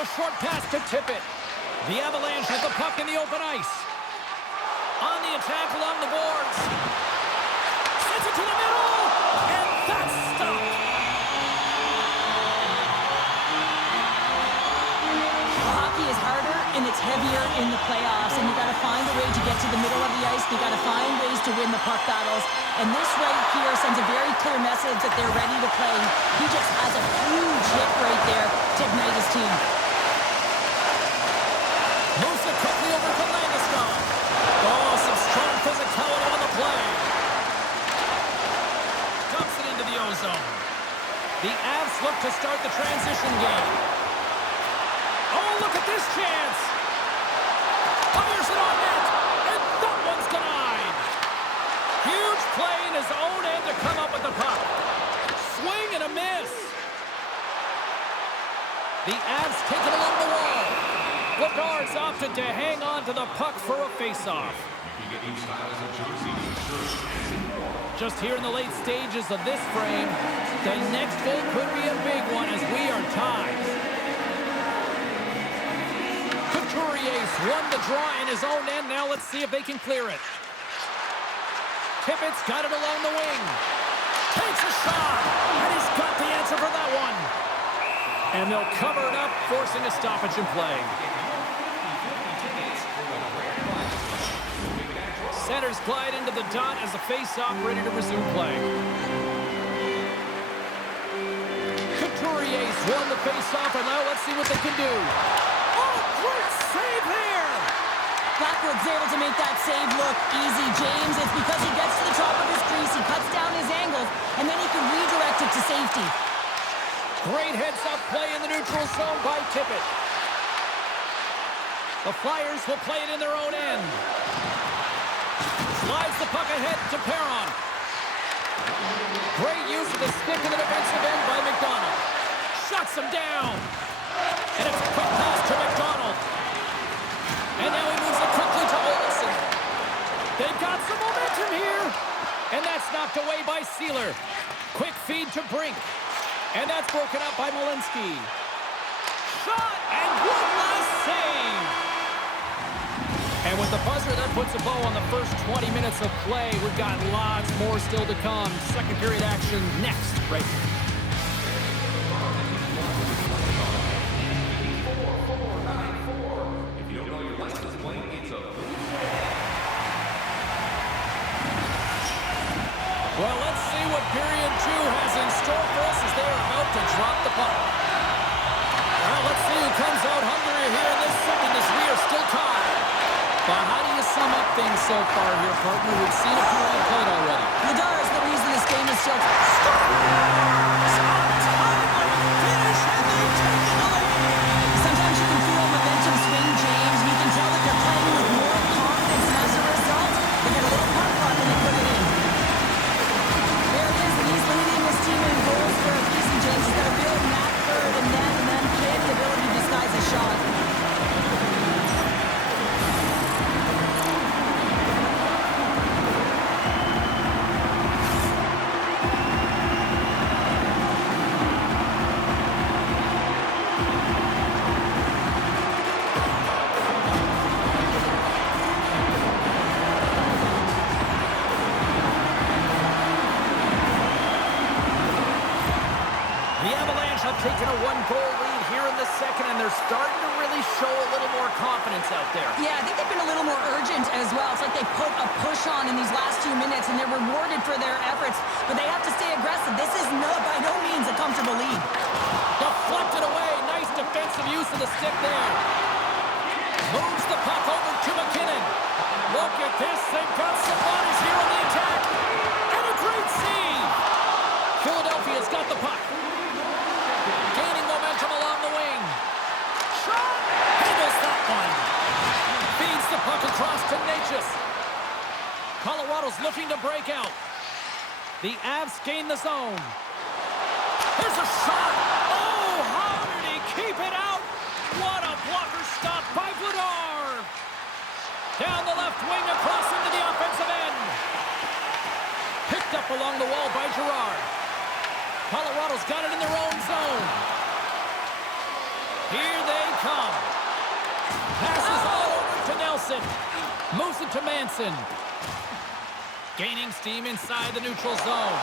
a short pass to Tippett. The Avalanche with the puck in the open ice. On the attack along the boards. Sends it to the middle. And that's stopped. Hockey is harder and it's heavier in the playoffs, and you got to find a way to get to the middle of the ice. You got to find ways to win the puck battles, and this right here sends a very clear message that they're ready to play. He just has a huge hit right there to ignite his team. Moves it quickly over to Landeskog. Oh, some strong physicality on the play. Dumps it into the ozone. The Avs look to start the transition game. Oh, look at this chance. Fires it on net. And that one's denied. Huge play in his own end to come up with the puck. Swing and a miss. The Avs take it along the wall. Bedard's opted to hang on to the puck for a face-off. Just here in the late stages of this frame, the next goal could be a big one as we are tied. Couturier's won the draw in his own end. Now let's see if they can clear it. Tippett's got it along the wing. Takes a shot, and he's got the answer for that one. And they'll cover it up, forcing a stoppage in play. Centers glide into the dot as the face-off ready to resume play. Couturier's won the face-off, and now let's see what they can do. Oh, great save there! Blackwood's able to make that save look easy, James. It's because he gets to the top of his crease, he cuts down his angles, and then he can redirect it to safety. Great heads-up play in the neutral zone by Tippett. The Flyers will play it in their own end. Slides the puck ahead to Perron. Great use of the stick in the defensive end by McDonald. Shuts him down. And it's a quick pass to McDonald. And now he moves it quickly to Olsen. They've got some momentum here. And that's knocked away by Sealer. Quick feed to Brink. And that's broken up by Malinsky. Shot and one last save. And with the buzzer, that puts a bow on the first 20 minutes of play. We've got lots more still to come. Second period action next, right here. Well, let's see what period 2 has in store for us as they are about to drop the puck. Well, let's see who comes out hungrier here in this second as we are still tied. But how do you sum up things so far here, partner? We've seen a period played already. Bedard is the reason this game is still sometimes you can feel momentum swing, James, and you can tell that they're playing with more confidence, and as a result, they get a little puck luck and they put it in. There it is, and he's leading his team in goals for a reason, James. He's got a real knack for it, and then kid, the ability to disguise a shot. Taking a one-goal lead here in the second, and they're starting to really show a little more confidence out there. Yeah, I think they've been a little more urgent as well. It's like they put a push on in these last few minutes, and they're rewarded for their efforts, but they have to stay aggressive. This is by no means a comfortable lead. Deflected away. Nice defensive use of the stick there. Moves the puck over to McKinnon. Look at this. They've got some bodies here on the attack. And a great save. Philadelphia's got the puck. Gaining momentum along the wing. Shot! Handles that one. Feeds the puck across to Natchez. Colorado's looking to break out. The Avs gain the zone. There's a shot. Oh, how did he keep it out? What a blocker stop by Bedard. Down the left wing across into the offensive end. Picked up along the wall by Girard. Colorado's got it in their own zone. Here they come. Passes all over to Nelson. Moves it to Manson. Gaining steam inside the neutral zone.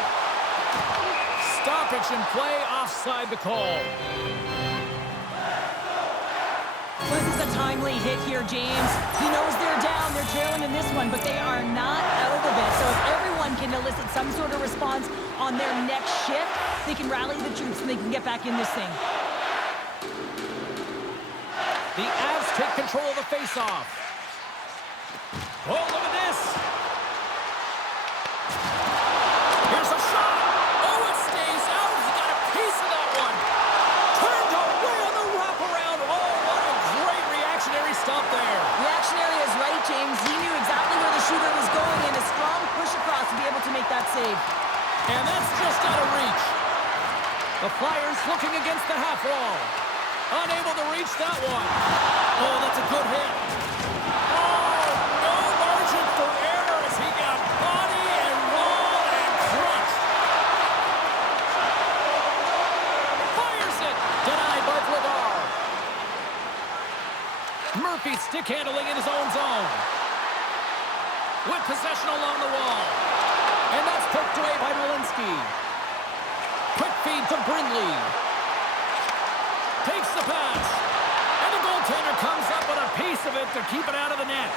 Stoppage in play, offside the call. This is a timely hit here, James. He knows they're down, they're trailing in this one, but they are not out of it. So if everyone can elicit some sort of response on their next shift, they can rally the troops and they can get back in this thing. The Avs take control of the faceoff. Oh, look at this. Here's a shot. Oh, it stays out. He got a piece of that one. Turned away on the wraparound. Oh, what a great reactionary stop there. Reactionary is right, James. He knew exactly where the shooter was going and a strong push across to be able to make that save. And that's just out of reach. The Flyers looking against the half wall. Unable to reach that one. Oh, that's a good hit. Oh, no margin for error as he got body and roll and crushed. Fires it. Denied by Vladar. Murphy stick handling in his own zone. With possession along the wall. And that's poked away by Walensky. Quick feed to Brindley. Takes the pass. And the goaltender comes up with a piece of it to keep it out of the net.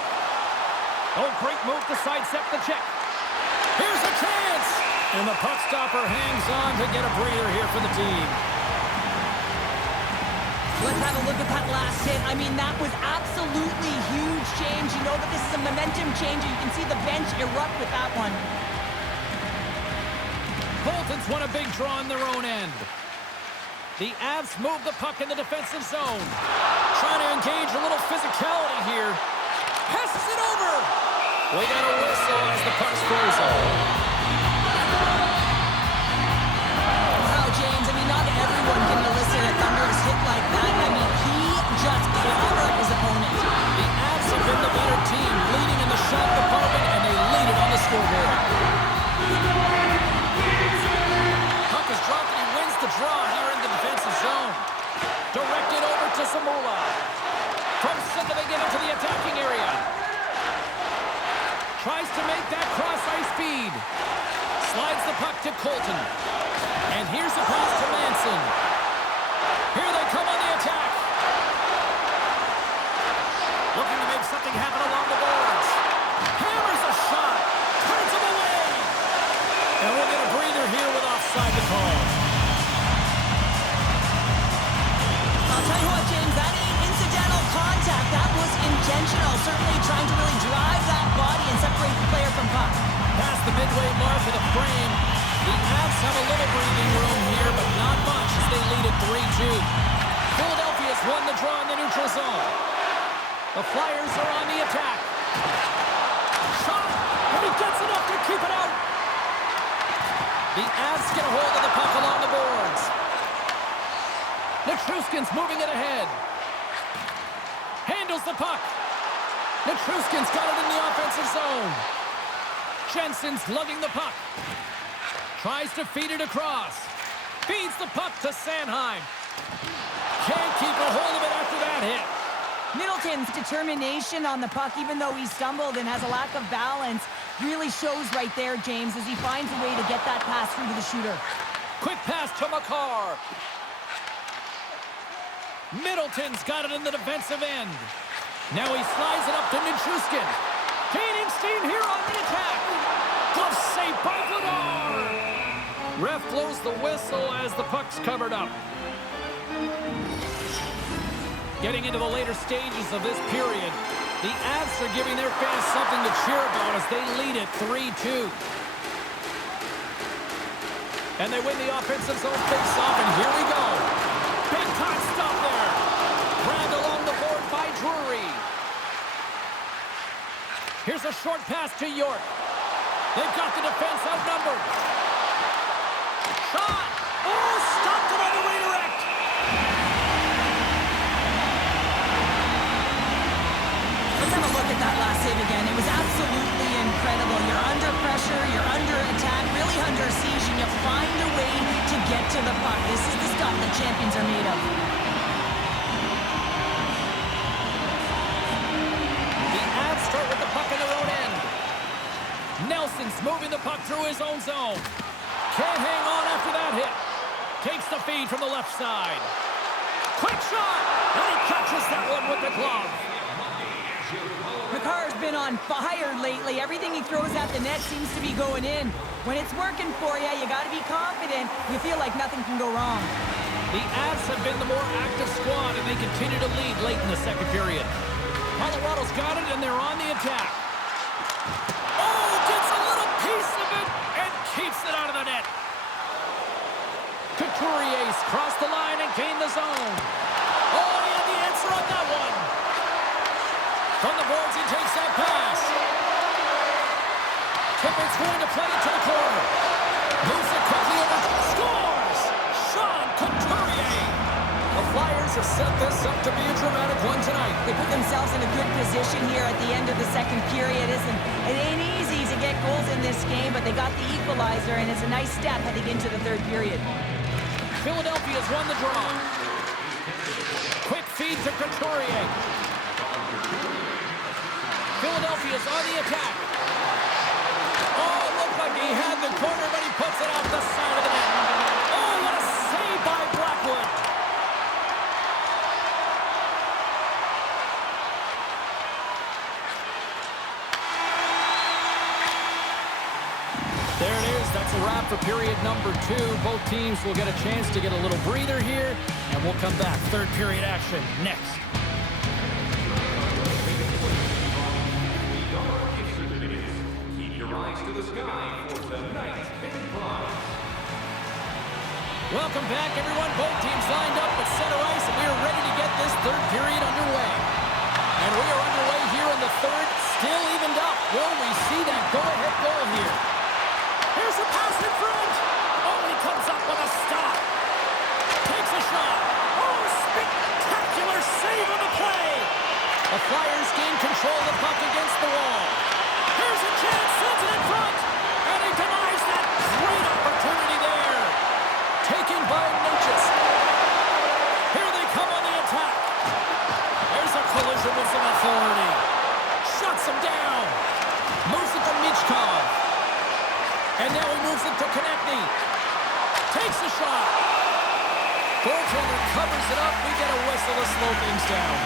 Oh, great move to sidestep the check. Here's a chance. And the puck stopper hangs on to get a breather here for the team. Let's have a look at that last hit. I mean, that was absolutely huge, James. You know that this is a momentum changer. You can see the bench erupt with that one. Bolton's won a big draw on their own end. The Avs move the puck in the defensive zone. Trying to engage a little physicality here. Passes it over. We got a whistle as the puck's frozen. Wow, James, I mean, not everyone can elicit a thunderous hit like that. I mean, he just clobbered his opponent. The Avs have been the better team, leading in the shot department, and they lead it on the scoreboard. Puck is dropped and he wins the draw here in the defensive zone. Directed over to Zamula. From center they get into the attacking area. Tries to make that cross-ice feed. Slides the puck to Colton. And here's a pass to Manson. Here they come on the attack. Looking to make something happen along the boards. Hammers a shot. Turns him away. And we'll get a breather here with offside the call. I'll tell you what, James, that ain't incidental contact. That was intentional. Certainly trying to really drive that body and separate the player from puck. Past the midway mark of the frame. The Avs have a little breathing room here, but not much as they lead at 3-2. Philadelphia's won the draw in the neutral zone. The Flyers are on the attack. Shot, and he gets enough to keep it out. The Avs get a hold of the puck along the boards. Nichushkin's moving it ahead. Handles the puck. Nichushkin's got it in the offensive zone. Jensen's lugging the puck. Tries to feed it across. Feeds the puck to Sanheim. Can't keep a hold of it after that hit. Middleton's determination on the puck, even though he stumbled and has a lack of balance, really shows right there, James, as he finds a way to get that pass through to the shooter. Quick pass to Makar. Middleton's got it in the defensive end. Now he slides it up to Nichushkin. Gaining steam here on the attack. Glove save by Vladar. Ref blows the whistle as the puck's covered up. Getting into the later stages of this period, the Avs are giving their fans something to cheer about as they lead it 3-2. And they win the offensive zone face-off, and here we go. Big time stop there. Grabbed along the board by Drury. Here's a short pass to York. They've got the defense outnumbered. Shot! Oh, stopped it on the redirect! Let's have a look at that last save again. It was absolutely incredible. You're under pressure, you're under attack, really under siege, and you find a way to get to the puck. This is the stuff that champions are made of. moving the puck through his own zone. Can't hang on after that hit. Takes the feed from the left side. Quick shot! And he catches that one with the glove. McCarr's been on fire lately. Everything he throws at the net seems to be going in. When it's working for you, you got to be confident. You feel like nothing can go wrong. The Avs have been the more active squad, and they continue to lead late in the second period. Colorado's got it, and they're on the attack. Oh, gets a little piece of it and keeps it out of the net. Couturier's crossed the line and gained the zone. Oh, he had the answer on that one. From the boards, he takes that pass. Tippett's going to play it to the corner. Moves it quickly over. Scores! Sean Couturier. The Flyers have set this up to be a dramatic one tonight. They put themselves in a good position here at the end of the second period. It ain't easy to get goals in this game, but they got the equalizer, and it's a nice step heading into the third period. Philadelphia's won the draw. Quick feed to Couturier. Philadelphia's on the attack. Oh, it looked like he had the corner, but he puts it off the side of the net. Oh, what a save by Blackwood. There it is. That's a wrap for period number 2. Both teams will get a chance to get a little breather here, and we'll come back. Third period action next. Welcome back, everyone. Both teams lined up at center ice, and we are ready to get this third period underway. And we are underway here in the third, still evened up. Will we see that go-ahead goal here? Here's a pass in front. Oh, he comes up with a stop. Takes a shot. Oh, spectacular save on the play. The Flyers gain control of the puck against the wall. Here's a chance, sends it in front. And he denies that great opportunity there. Taken by Natchez. Here they come on the attack. There's a collision with some authority. Shuts him down. Moves it to Michkov. And now he moves it to Konechny. Takes the shot. Goaltender covers it up. We get a whistle to slow things down.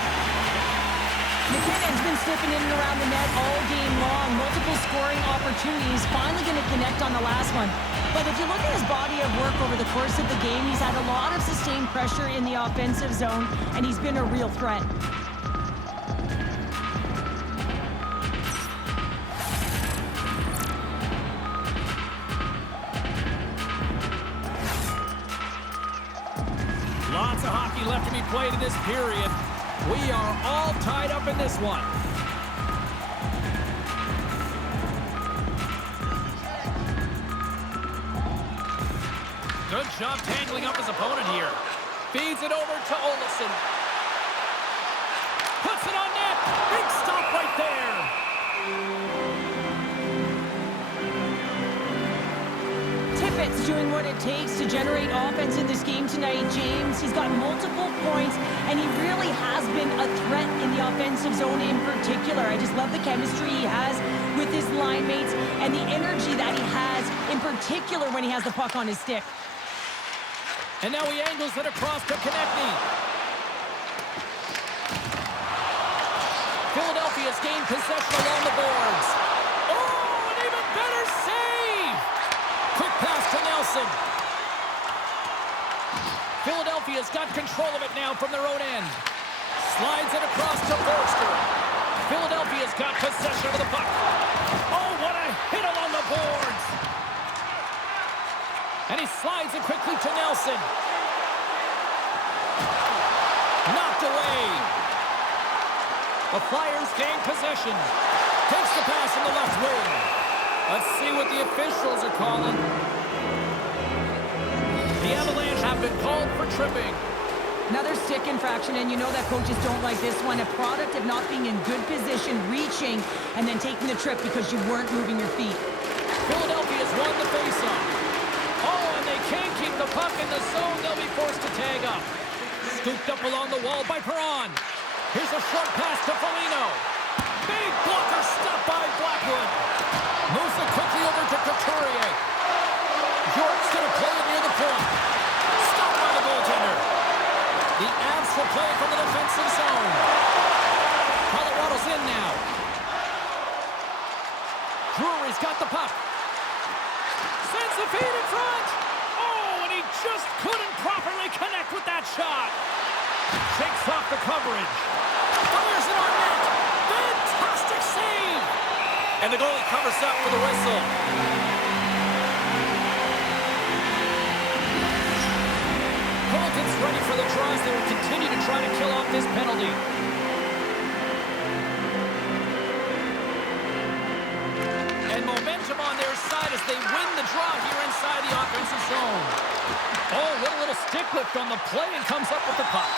McKinnon's been sniffing in and around the net all game long. Multiple scoring opportunities. Finally going to connect on the last one. But if you look at his body of work over the course of the game, he's had a lot of sustained pressure in the offensive zone, and he's been a real threat. Lots of hockey left to be played in this period. We are all tied up in this one. Good job tangling up his opponent here. Feeds it over to Olsen. Puts it on net. Big stop right there. Tippett's doing what it takes to generate offense in this game tonight, James. He's got multiple points, and he really has been a threat in the offensive zone in particular. I just love the chemistry he has with his line mates and the energy that he has, in particular when he has the puck on his stick. And now he angles it across to Konechny. Philadelphia's gained possession along the boards. Oh, an even better save! Quick pass to Nelson. Philadelphia's got control of it now from their own end. Slides it across to Forster. Philadelphia's got possession of the puck. Oh, what a hit along the boards! And he slides it quickly to Nelson. Knocked away. The Flyers gain possession. Takes the pass from the left wing. Let's see what the officials are calling. The Avalanche have been called for tripping. Another stick infraction, and you know that coaches don't like this one. A product of not being in good position, reaching, and then taking the trip because you weren't moving your feet. Philadelphia's won the faceoff. Oh, and they can't keep the puck in the zone. They'll be forced to tag up. Scooped up along the wall by Perron. Here's a short pass to Foligno. Big blocker stop by Blackwood. Moves it quickly over to Couturier. York's going to play it near the point. Stopped by the goaltender. The Avs will play from the defensive zone. Colorado's in now. Drury's got the puck. Sends the feed in front. Oh, and he just couldn't properly connect with that shot. Shakes off the coverage. Fires it on net. Fantastic save. And the goalie covers up for the whistle. Colton's ready for the draws. They will continue to try to kill off this penalty. And momentum on their side as they win the draw here inside the offensive zone. Oh, what a little stick lift on the play and comes up with the puck.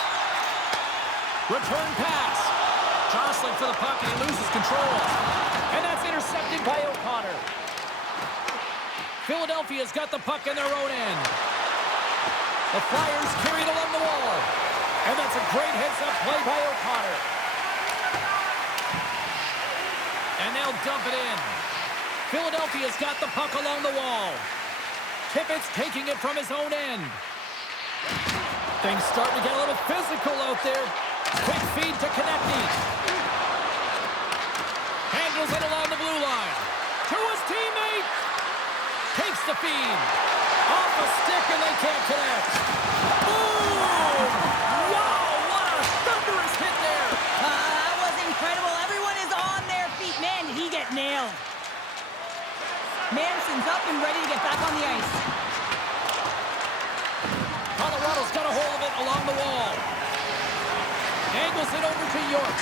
Return pass. Jostling for the puck and he loses control. And that's intercepted by O'Connor. Philadelphia's got the puck in their own end. The Flyers carry it along the wall. And that's a great heads-up play by O'Connor. And they'll dump it in. Philadelphia's got the puck along the wall. Tippett's taking it from his own end. Things starting to get a little physical out there. Quick feed to Konechny. Handles it along the blue line. To his teammate. Takes the feed. Off a stick and they can't connect. Boom! Wow, what a thunderous hit there. That was incredible. Everyone is on their feet. Man, did he get nailed. Manson's up and ready to get back on the ice. Colorado's got a hold of it along the wall. Angles it over to York.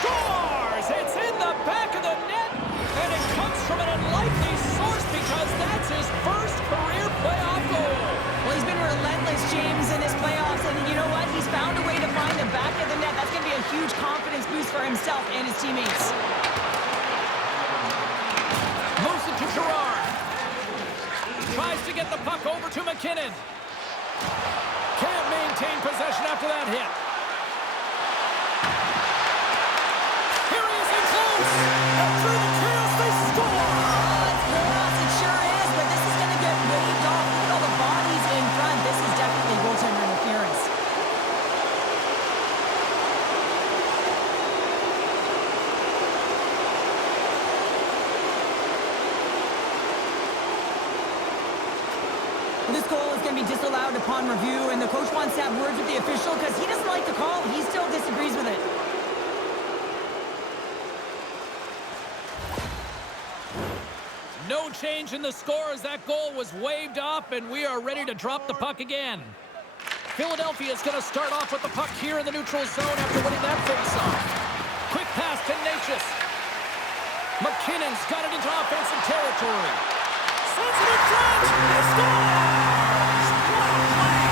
Scores! It's in the back of the net, and it comes from an unlikely source because that's his first career playoff goal. Well, he's been relentless, James, in this playoffs, and you know what? He's found a way to find the back of the net. That's going to be a huge confidence boost for himself and his teammates. Moves it to Gerard. Tries to get the puck over to McKinnon. Can't maintain possession after that hit. Here he is in close. And through the chaos, they score. It's chaos, it sure is, but this is going to get waved off. Look at all the bodies in front. This is definitely goaltender interference. This goal is going to be disallowed upon review, and the coach wants to have words with the official because he doesn't like the call. He still disagrees with it. No change in the score as that goal was waved off, and we are ready to drop the puck again. Philadelphia is going to start off with the puck here in the neutral zone after winning that face-off. Quick pass to Natchez. McKinnon's got it into offensive territory. Sends it in front. He scores! What a play!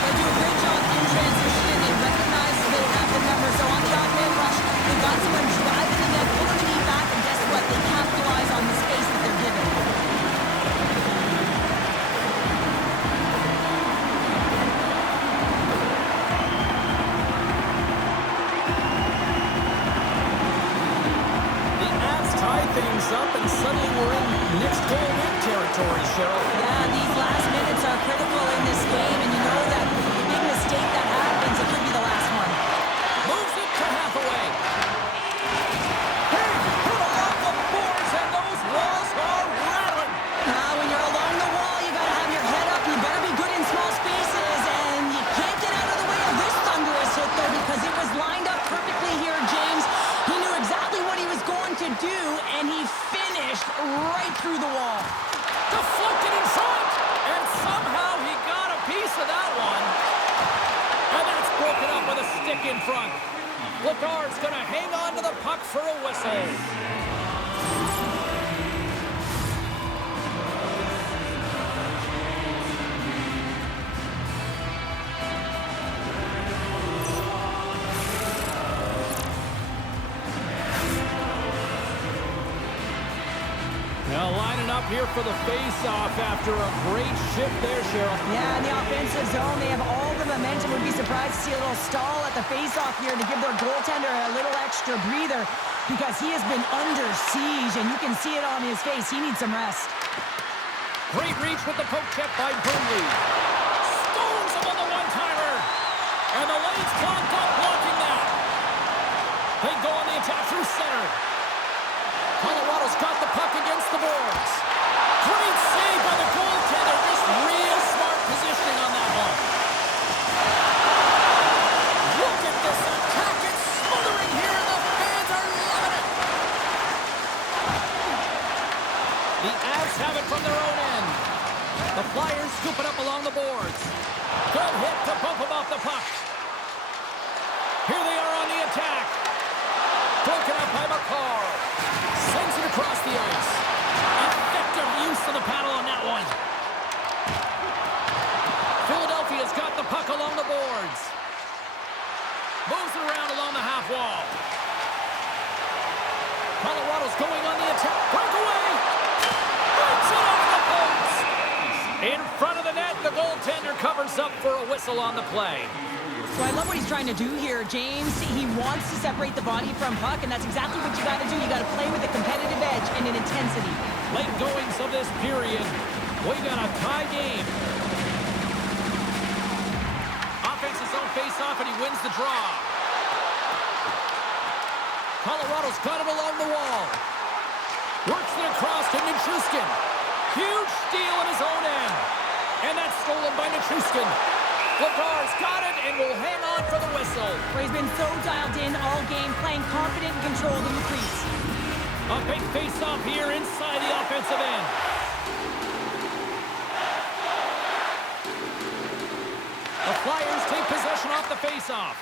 They do a great job in transition. They recognize they have the number. So on the off-man rush, they've got someone driving the net, pulling the knee back, and guess what? They capitalize on the space that they're given. Things up, and suddenly we're in next goal win territory, Cheryl. Yeah, these last minutes are critical in this game, and you know that the big mistake that happens, it could be the last one. Moves it to Hathaway. Hey, put along the boards, and those walls are rattling. When you're along the wall, you got to have your head up. You better be good in small spaces, and you can't get out of the way of this thunderous hit, though, because it was lined up perfectly here, James. He knew exactly what he was going to do, and he finished right through the wall. Deflected in front, and somehow he got a piece of that one. And that's broken up with a stick in front. Bladard's going to hang on to the puck for a whistle. Now lining up here for the face-off after a great shift there, Cheryl. Yeah, in the offensive zone, they have all the momentum. Would be surprised to see a little stall at the face-off here to give their goaltender a little extra breather because he has been under siege, and you can see it on his face. He needs some rest. Great reach with the poke check by Burnley. Stones him on the one-timer. And the lane's clogged up, blocking that. They go on the attack through center. Colorado's got the puck against the boards. Great save by the goaltender. Just real smart positioning on that one. Look at this attack. It's smothering here, and the fans are loving it. The Avs have it from their own end. The Flyers scoop it up along the boards. Good hit to bump them off the puck. Here they are on the attack. Broken up by McCarr. Sends it across the ice. Effective use of the paddle on that one. Philadelphia's got the puck along the boards. Moves it around along the half wall. Colorado's going on the attack. Breakaway. Breaks it off the post. In front of the net, the goaltender covers up for a whistle on the play. So I love what he's trying to do here, James. He wants to separate the body from puck, and that's exactly what you got to do. You got to play with a competitive edge and an intensity. Late goings of this period. We got a tie game. Offense's own face-off, and he wins the draw. Colorado's got it along the wall. Works it across to Nichushkin. Huge steal in his own end. And that's stolen by Nichushkin. Lagar's got it and will hang on for the whistle. Well, he's been so dialed in all game, playing confident and controlled in the crease. A big face-off here inside the offensive end. The Flyers take possession off the face-off.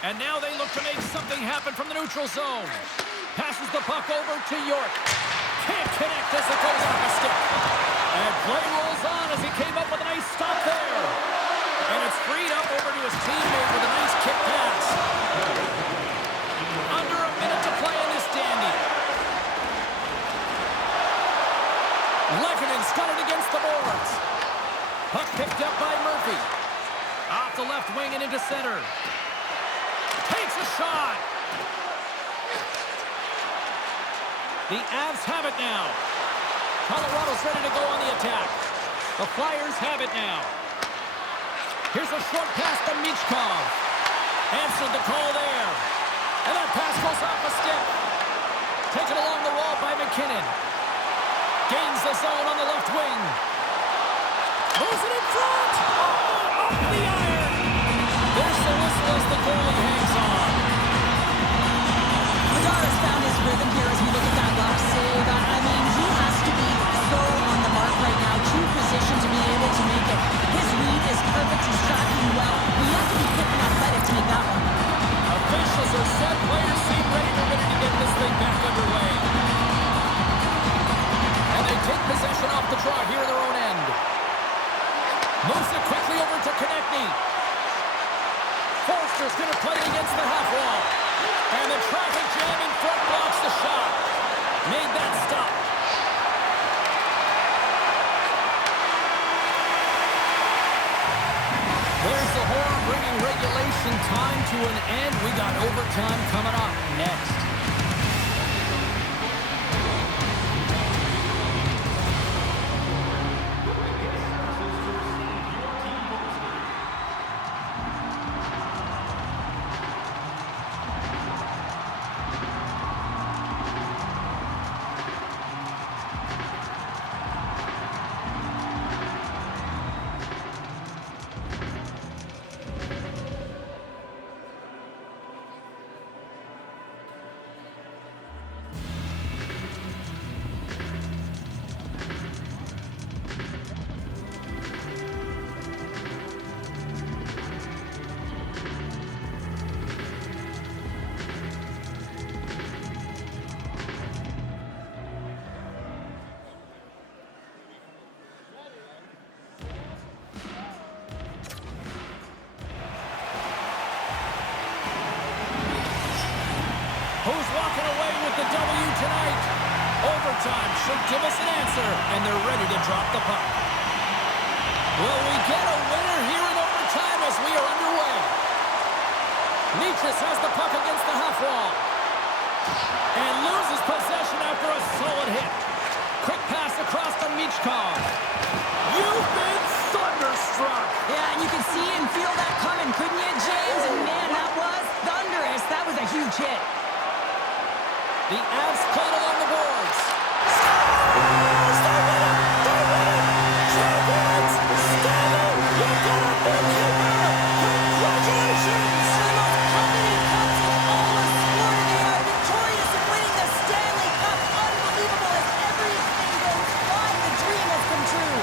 And now they look to make something happen from the neutral zone. Passes the puck over to York. Can't connect as it goes off the stick. And play rolls on as he came up with a nice stop there. And it's freed up over to his teammate with a nice kick pass. Under a minute to play in this dandy. Lekkonen's got it against the boards. Puck picked up by Murphy. Off the left wing and into center. Takes a shot. The Avs have it now. Colorado's ready to go on the attack. The Flyers have it now. Here's a short pass to Michkov. Answered the call there. And that pass goes off a stick. Taken along the wall by McKinnon. Gains the zone on the left wing. Moves it in front. Oh, off the iron. There's the whistle as the goalie hangs on. Lagar's found his rhythm here as we look at that last save. I mean, he has to be so on the mark right now, true position to be able to make it. His read is perfect. He's tracking well. We have to be quick and athletic to make that one. Officials are set. Players seem ready to get this thing back underway. And they take possession off the draw here in their own end. Moves it quickly over to Konechny. Forster's going to play it against the half wall. And the traffic jam in front blocks the shot. Made that stop. There's the horn bringing regulation time to an end. We got overtime coming up next. Who's walking away with the W tonight? Over overtime should give us an answer, and they're ready to drop the puck. Will we get a winner here in overtime as we are underway? Nichas has the puck against the half wall. And loses possession after a solid hit. Quick pass across to Michkov. You've been thunderstruck. Yeah, and you can see and feel that coming, couldn't you, James? And man, that was thunderous. That was a huge hit. The Avs played along the boards. Champions! Stanley, you got a big keeper! Congratulations! The most coveted cups in all of sport, and they are victorious in winning the Stanley Cup. Unbelievable as everything goes by. The dream has come true.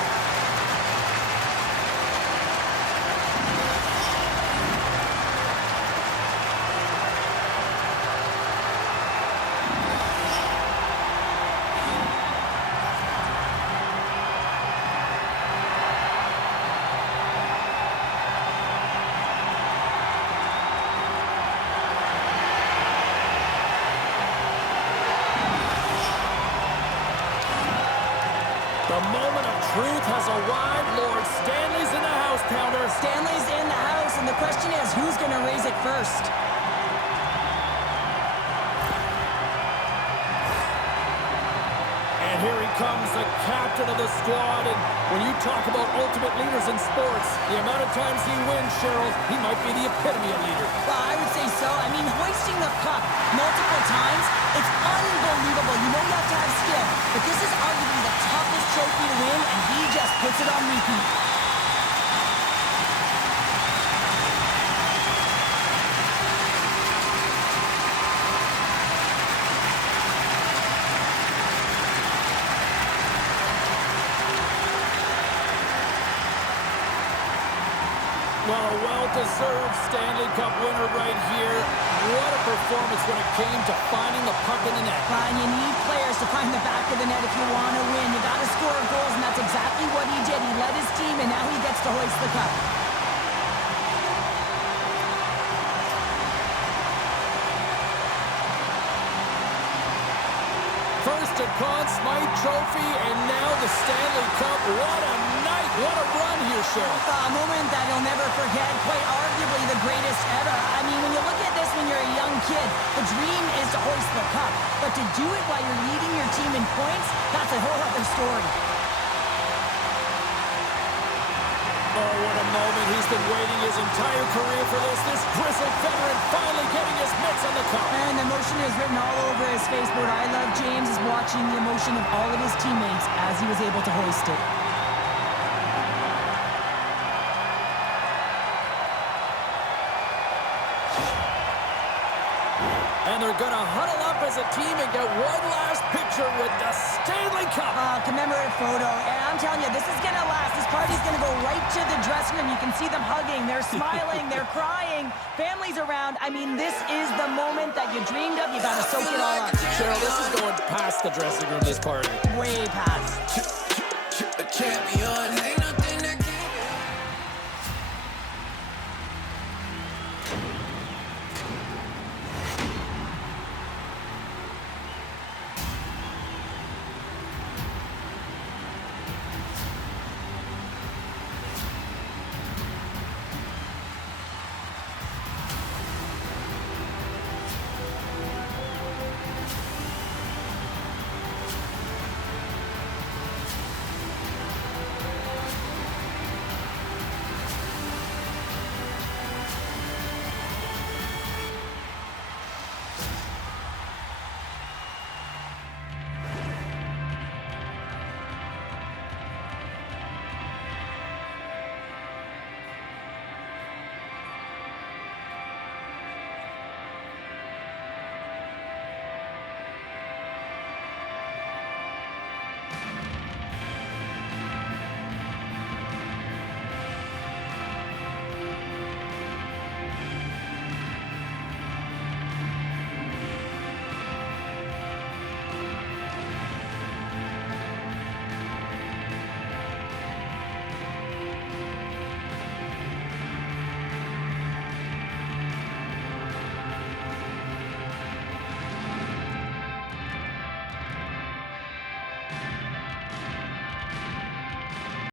The moment of truth has arrived. Lord Stanley's in the house, Pounder. Stanley's in the house, and the question is, who's going to raise it first? And here he comes, the captain of the squad. And when you talk about ultimate leaders in sports, the amount of times he wins, Cheryl, he might be the epitome of leader. Well, I would say so. I mean, hoisting the cup multiple times, it's unbelievable. You know you have to have skill, but this is arguably the toughest trophy to win, and he just puts it on repeat. Well, a well-deserved Stanley Cup winner right here. What a performance when it came to finding the puck in the net. And you need players to find the back of the net if you want to win. You got to score goals, and that's exactly what he did. He led his team, and now he gets to hoist the cup. First a Conn Smythe Trophy, and now the Stanley Cup. What a night. What a run here, Cheryl. A moment that he'll never forget, quite arguably the greatest ever. I mean, when you look at this when you're a young kid, the dream is to hoist the cup. But to do it while you're leading your team in points, that's a whole other story. Oh, what a moment. He's been waiting his entire career for this. This grizzled veteran finally getting his mitts on the cup. And the emotion is written all over his face. What I love, James, is watching the emotion of all of his teammates as he was able to hoist it. And they're going to huddle up as a team and get one last picture with the Stanley Cup. Commemorative photo. And I'm telling you, this is going to last. This party's going to go right to the dressing room. You can see them hugging. They're smiling. They're crying. Families around. I mean, this is the moment that you dreamed of. You got to soak it all up. Cheryl, this is going past the dressing room, this party. Way past. Champion.